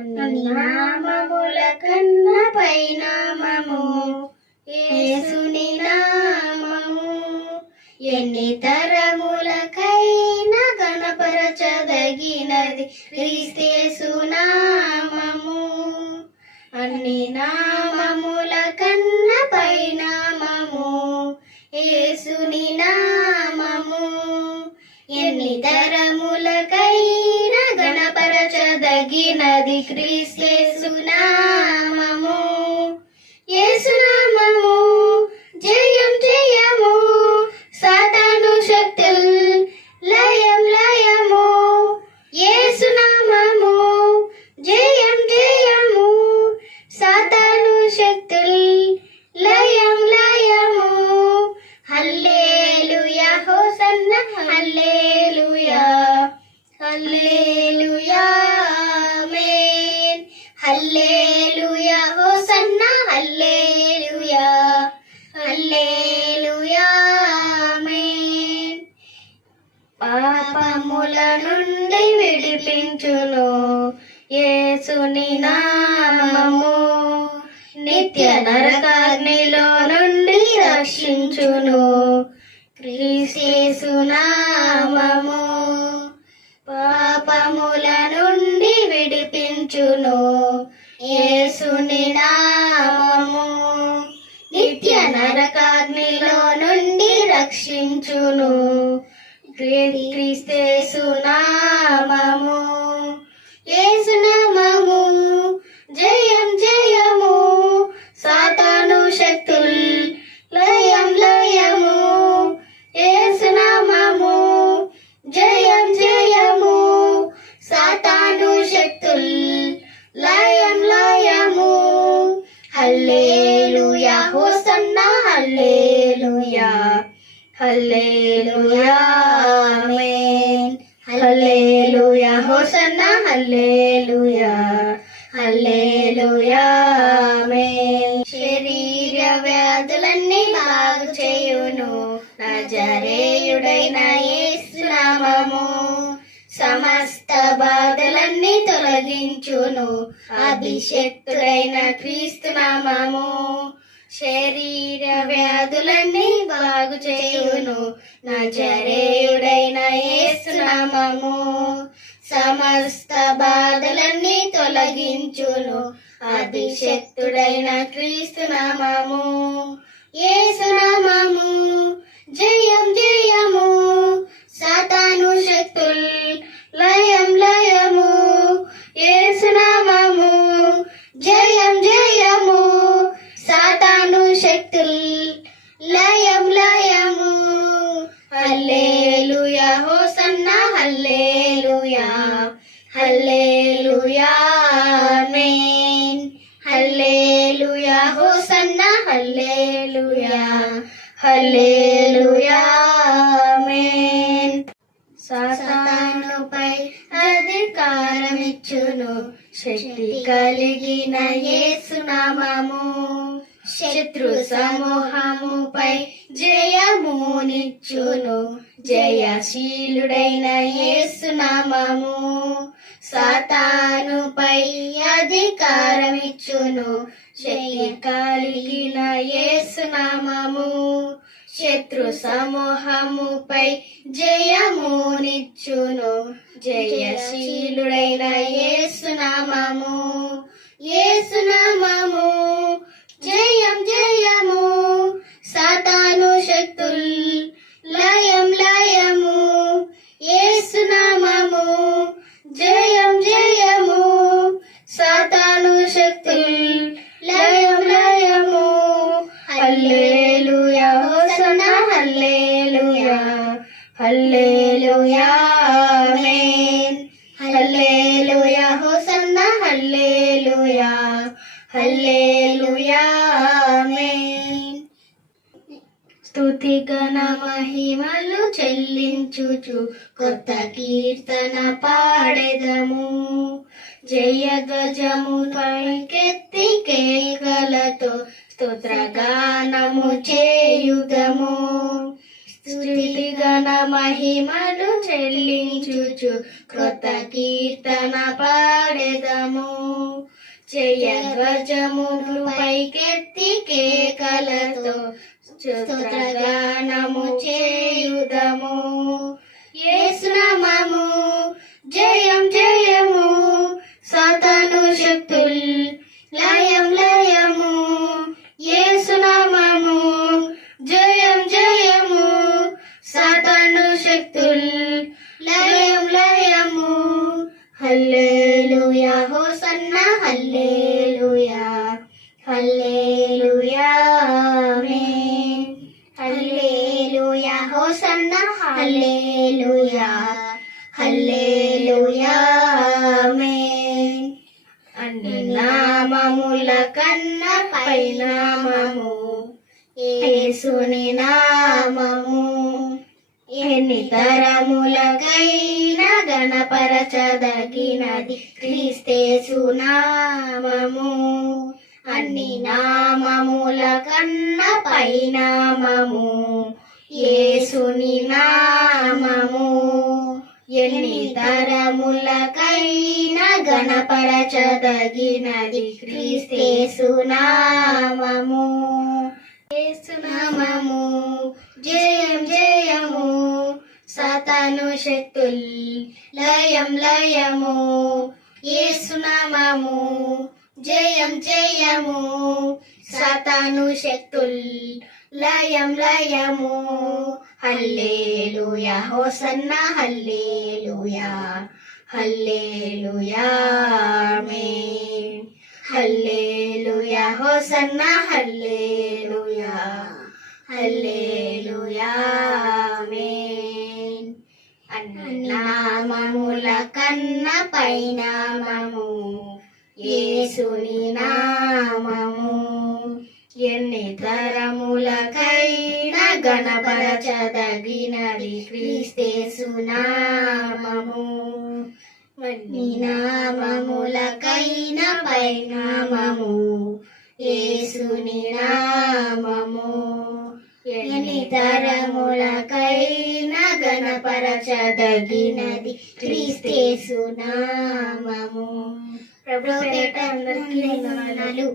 అన్ని నామముల కన్న పైనామము యేసుని నామము. ఎన్ని తరములకైనా గణపరచదగినది క్రీస్తేసు నామము. అన్ని నా కలిగినది క్రీస్తేసు నామము. యేసునామము జయం జయము. సాతాను శక్తుల్ లయం లయము. యేసునామము జయం జయము. సాతాను శక్తుల్ లయం లయము. హల్లెలూయా హోసన్న హల్లెలూయా. హల్లే పాపముల నుండి విడిపించును. ఏసుని నామము నిత్య నరకాగ్నిలో నుండి రక్షించును. క్రీసేసునామము పాపముల నుండి విడిపించును. ఏసుని నామము నిత్య నరకాగ్నిలో నుండి రక్షించును. క్రీస్తేసు నామము. యేసు నామము. జయం జయము. సాతాను శక్తుల్ లయం లయము. యేసు నామము. జయం జయము. సాతాను శక్తుల్ లయం లయము. హల్లే హోసన్నా హల్లే హల్లెలూయా ఆమేన్. హల్లెలూయా హోసన్నా హల్లెలూయా. హల్లెలూయా ఆమేన్. శరీర వ్యాధులన్నీ బాగు చేయును. నజరేయుడైన యేసు సమస్త బాధలన్నీ తొలగించును. అభిషక్తుడైన క్రీస్తునామము శరీర వ్యాధులన్నీ బాగు చేయును నజరేయుడైన ఏసునామము సమస్త బాధలన్నీ తొలగించును. అభిషక్తుడైన క్రీస్తు నామము. యేసు హల్లెలూయా హల్లెలూయా ఆమేన్. సాతానుపై అధికారమిచ్చును శక్తి కలిగిన యేసునామము శత్రు సమూహముపై జయమునిచ్చును జయశీలుడైన యేసునామము సాతానుపై అధికారమిచ్చును. శక్తి కలిగిన యేసునామము శత్రు సమూహముపై జయమునిచ్చును జయశీలుడైన యేసునామము హోసన్న హల్లేలుయా హల్లేలుయా ఆమేన్. స్తుతి గణ మహిమలు చెల్లించుచు కొత్త కీర్తన పాడెదము. జయ గజము పైకెత్తి కేకలతో స్తోత్రగానము చేయుదము. స్తుతి గణ మహిమలు చెల్లించుచు కృత కీర్తన పాడెదము. జయ ధ్వజములు పైకెత్తి కేకలతో స్తోత్రగానము చేయుదము. ఏ జయం హల్లెలూయా హల్లెలూయా ఆమేన్ హల్లెలూయా హోసన్న హల్లెలూయా హల్లెలూయా ఆమేన్ అన్ని నామముల కన్న పై నామము. యేసుని నామము. ఎన్ని గణపరచదగినది క్రీస్తే సునామము అన్ని నామముల కన్న పైనామము ఏసుని నామము. ఎన్ని తరములకైనా గణపరచదగినది క్రీస్తే సునామము ఏసునామము సాతాను లయం లయము. ఏసునామము. జయం జయము. సతను శక్తుల్ లయం లయము. హల్లేలుయా. హోసన్న హల్లేలుయా. హల్లేలుయా. ఆమేన్. హల్లేలూయా. హోసన్న హల్లేలుయా. హల్లేలుయా. నామముల కన్న పైనామము. యేసుని నామము. ఎన్ని తరములకైనా గణపరచదగినది క్రీస్తేసు నామము. నీ నామములకైన పైనామము. యేసుని నామము. ఎన్ని తరములకైన గణపరచదగినది క్రీస్తేసు నామము ప్రభు పేట అందరికీ వందనాలు